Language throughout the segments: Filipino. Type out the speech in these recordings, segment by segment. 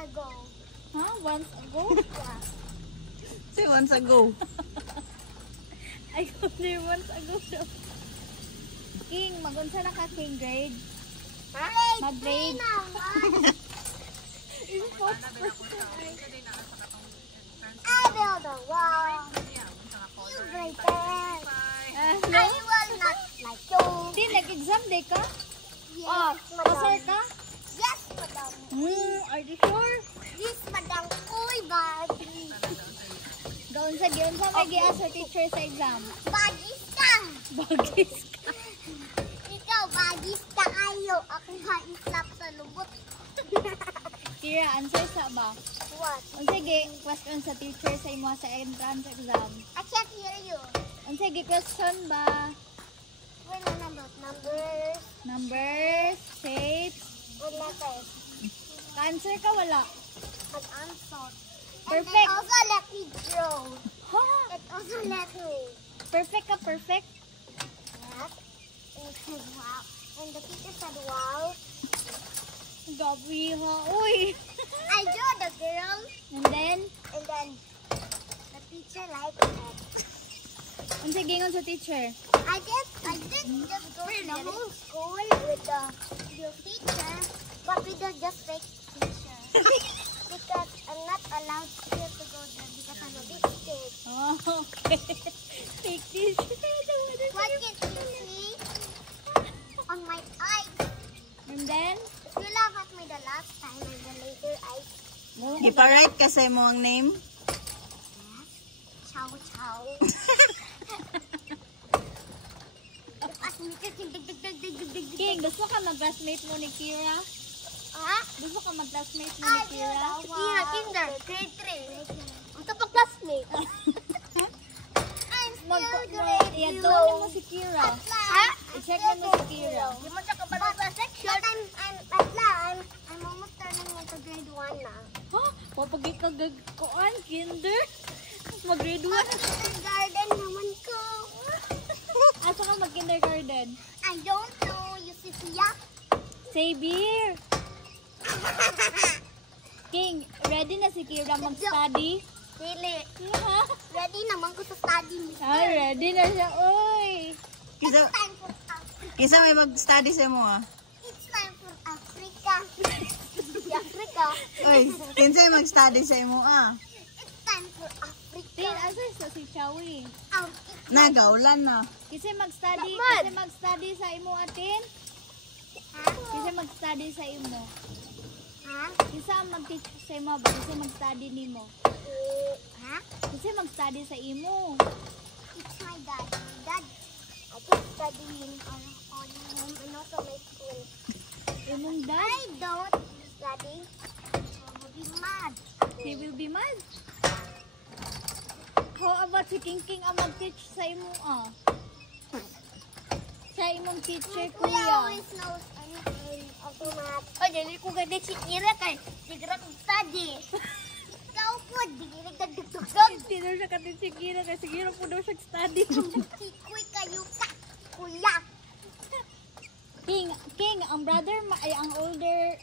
ago. Huh? Once ago? Yeah. Say once ago. I go there once ago. King, magunsa na ka King grade? Mag-grade. I build a wall. You break it. I will not like you. Di, nag-exam day ka? Yes, Pasar madam. ka? Yes, madam. Are you sure? Yes, madam. Uy, bad. Gaunsa may giya sa teacher sa exam. Bagis ka. Bagis ka. Ikaw, bagis ka kayo. Ako ha-islap sa lubot. Kira, answer sa ba? What? Sige, question sa teacher sa imo sa entrance exam. I can't hear you. Sige, question ba? We're not about numbers. Numbers, shapes. With letters. Ka-answer ka wala? Mag-answer. Perfect. And then also let me draw. Ha? And also let me. Perfect ka, perfect? Yes. And it said wow. And the teacher said wow. Gabi ha, uy. I drew the girl. And then The teacher liked it. sige ngon sa teacher. I did just go to the whole school with the teacher, but we did just fake teacher. Because I'm not allowed here to go there because I'm a big kid. Oh, okay. Take teacher. What can you see on my eyes? And then? If you laugh at me the last time and then later Ipa-write ka sa mo ang name? Chow chow. King, gusto ka mag-classmate mo ni Kira? Ha? Gusto ka mag-classmate mo ni Kira? Kira, kinder, grade 3. Ang tapang classmate. I'm still grade 2. I-adore mo si Kira. Ha? I-check mo si Kira. Di mo siya kabalang sa section. I'm almost turning into grade 1 na. Ha? Papagay ka gagkuan, kinder? Mag-grade 1 na siya. Garden naman ko. Asa ka mag-kindergarten? I don't know, you see siya? Say beer. King, ready na si Kira mag-study? Dili. Ha? Ready naman ko sa study, mister. Ah, ready na siya. Uy! Kisa, It's time for Africa. kisa may mag-study sa mo ah. It's time for Africa. Si Africa. Oy, kinsay mag-study sa imo ah. It's time for Tin, Africa. asa sa si Chawi? Nagaulan na. Kasi mag-study sa imo atin? Ha? Kasi mag-study sa imo. Ha? Isa ang mag-teach sa imo ba? Kasi mag-study nimo. Ha? Kasi mag-study sa imo. It's my dad. My dad, I keep studying on home and also my school. Imong dad? I don't study. I will be mad. He will be mad. How about si King King ang mag-teach sa imo ah? Sa imong teacher, My kuya kuya. always knows anything of the math. Oh, dali ko ganda si Kira kay siguro kong study. Ikaw po, di nagdagdagdagdag. Hindi daw siya katin si Kira kasi Kira po daw siya study. Kikoy kayo ka, kuya. King, ang brother, ay ang older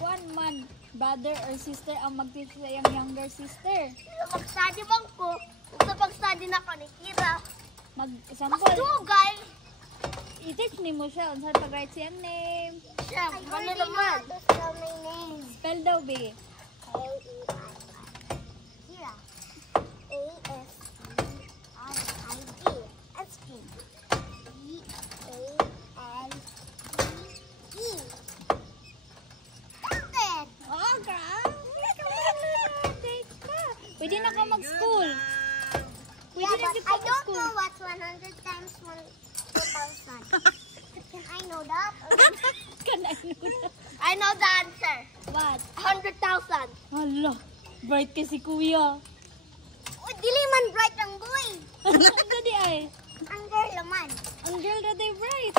one man, brother or sister ang mag-teach sa iyang younger sister. Mag-study bang ko? Sa pag-study na ko ni Kira. Mas Mag-example, dugay. i-teach ni mo siya, unsan pag-write siyang name. Siya, ano naman? To spell my name. Spell daw, be. L-E-I-I. Kira. A-S-T-R-I-D. S-P. E-A-L-E-E. Stupid! Oh, grabe. Pwede na ka mag-school. Pwede Yeah, na but ka I don't mag-school. know what's 100 times 1,000. Can I know that? I know the answer. What? 100,000. Hala, bright kasi kuya. Uy, dili man bright ang boy. Ano di ay? Ang girl naman. Ang girl na day bright.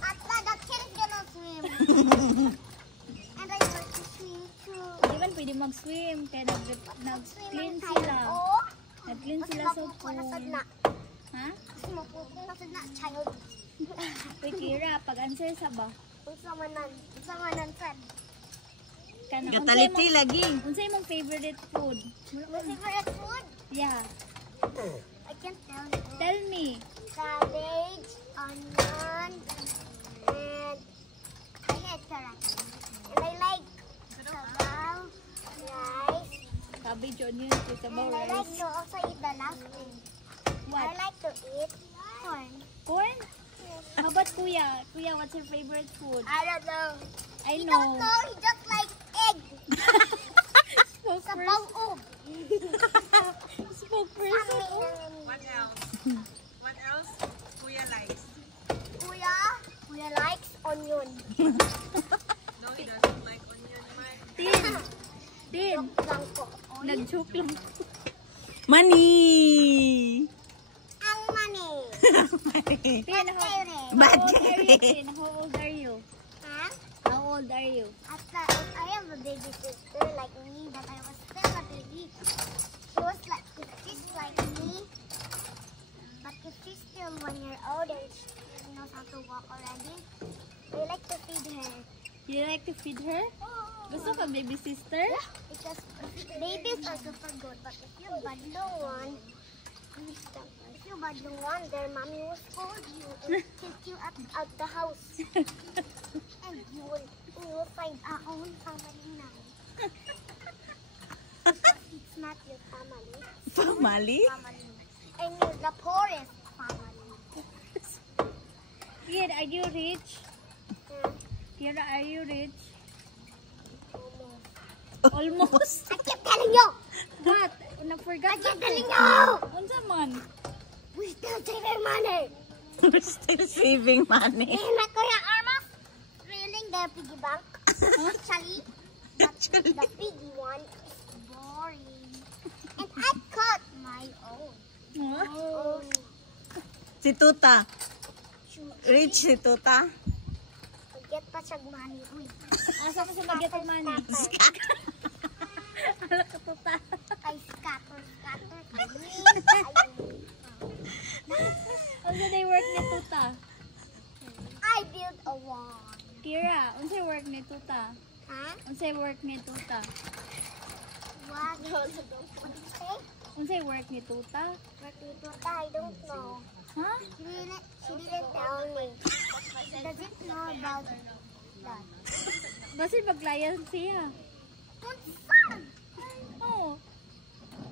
At the kid gonna swim. And I want to swim too. Di ba pwede mag-swim? Kaya nag-clean Swim sila. Oh, Nag-clean kasi sila sa mapupo pool. na sad na. Ha? Kasi mapupo na sad na child. Uy, Kira, pag-answer sa ba? Unsa man sad. ka na. Gataliti lagi. Unsay mong favorite food? My favorite food? Yeah. I can't tell you. Tell me. Cabbage, onion, and I like carrot. And I like sabaw, rice. Cabbage, onion, sabaw, And I like rice. to also eat the last thing. I What? like to eat corn. Corn? How about Kuya? Kuya, what's your favorite food? I don't know. I He know. don't know. He just like egg. Sabaw og. Spokesperson. What else? What else? Kuya likes. Kuya likes onion. No, he doesn't like onion. Tin. Tin. Joke lang po. Nag-joke lang. Money! Ang money. Tin, how Bad old are you, Jerry. Tin? How old are you? Huh? How old are you? I have a baby sister like me, but I was still a baby. She was like, if she's like me, but if she's still 1 year old and she knows how to walk already, I like to feed her. You like to feed her? Gusto ka baby sister? Because babies are super good, but if you badlong one, if you badlong one, their mommy will scold you and kick you out the house. And you will find our own family now. It's not your family. Family? Family. And you're the poorest family. Kid, are you rich? Yeah, Kira, are you rich? almost. Almost. I keep telling you! What? Na-forgot I keep na telling ko. you! Unsa man? We still saving money. We're still saving money. And my Kuya Armas drilling the piggy bank. Actually, but the piggy one is boring. And I cut my own. Oh, Si Tuta. shoot. Rich si Tuta. Get pa siyag money. Uy. Asa ko sa mag-get of money? Ala ka tuta. I scatter. Unsa day work ni tuta? I built a wall. Kira, unsay work ni tuta? Huh? Unsay work ni tuta? What? What did you say? Unsay work ni tuta? What did you do? I don't know. Ha? She didn't tell me. She doesn't know about that. Basin maglayan siya. Unsan? Oh.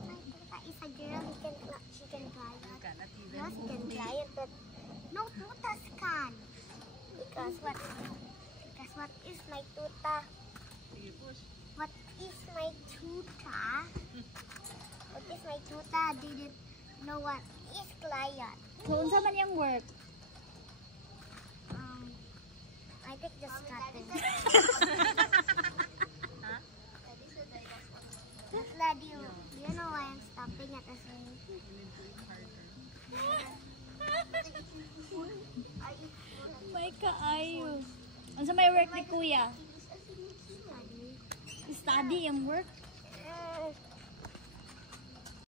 My tuta is a girl. She can fly. Yes, she can fly it, but no tutas can. Because what is my tuta? What is my tuta? What is my tuta? Didn't know what is client. So unsa man yung work? I think just cutting. Lad, do you know why I'm stopping at the swimming pool? May kaayo. Unsa may work ni kuya? Study yung work?